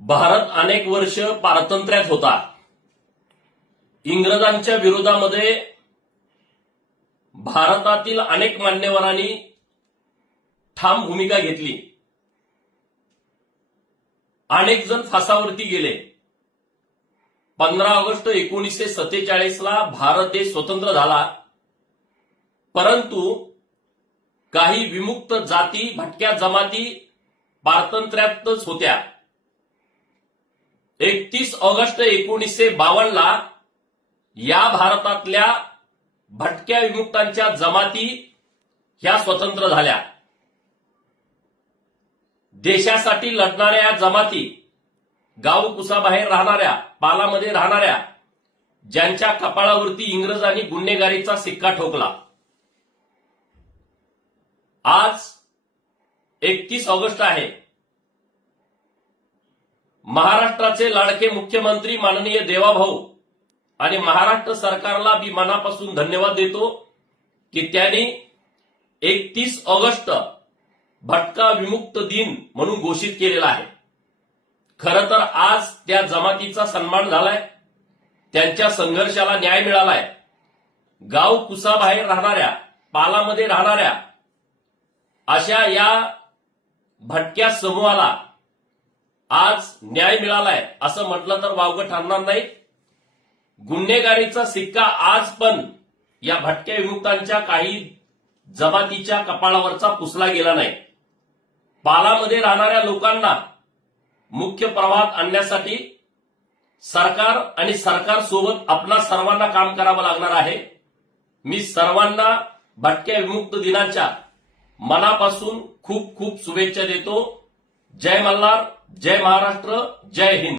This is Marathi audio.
भारत अनेक वर्ष पारतंत्र्यात होता. इंग्रजांच्या विरोधामध्ये भारतातील अनेक मान्यवरांनी ठाम भूमिका घेतली. अनेक जण फासावरती गेले. पंधरा ऑगस्ट एकोणीसशे सत्तेचाळीसला भारत देश स्वतंत्र झाला. परंतु काही विमुक्त जाती भटक्या जमाती पारतंत्र्यातच होत्या. एकतीस ऑगस्ट एकोणीसशे बावन्नला या भारतातल्या भटक्या विमुक्तांच्या जमाती ह्या स्वतंत्र झाल्या. देशासाठी लढणाऱ्या या जमाती गावकुसाबाहेर राहणाऱ्या पालामध्ये राहणाऱ्या ज्यांच्या कपाळावरती इंग्रजांनी गुन्हेगारीचा सिक्का ठोकला. आज एकतीस ऑगस्ट आहे. महाराष्ट्राचे लाडके मुख्यमंत्री माननीय देवाभाऊ आणि महाराष्ट्र सरकारला मी मनापासून धन्यवाद देतो की त्यांनी एकतीस ऑगस्ट भटका विमुक्त दिन म्हणून घोषित केलेला आहे. खरं तर आज त्या जमातीचा सन्मान झालाय त्यांच्या संघर्षाला न्याय मिळालाय. गाव कुसाबाहेर राहणाऱ्या पालामध्ये राहणाऱ्या अशा या भटक्या समूहाला आज न्याय मिळालाय असं म्हटलं तर वावगं ठरणार नाही. गुन्हेगारीचा सिक्का आज पण या भटक्या विमुक्तांच्या काही जमातीच्या कपाळावरचा पुसला गेला नाही. पालामध्ये राहणाऱ्या लोकांना मुख्य प्रवाहात आणण्यासाठी सरकार आणि सरकार सोबत आपणा सर्वांना काम करावं लागणार आहे. मी सर्वांना भटक्या विमुक्त दिनाच्या मनापासून खूप खूप शुभेच्छा देतो. जय मल्हार जय महाराष्ट्र जय हिंद.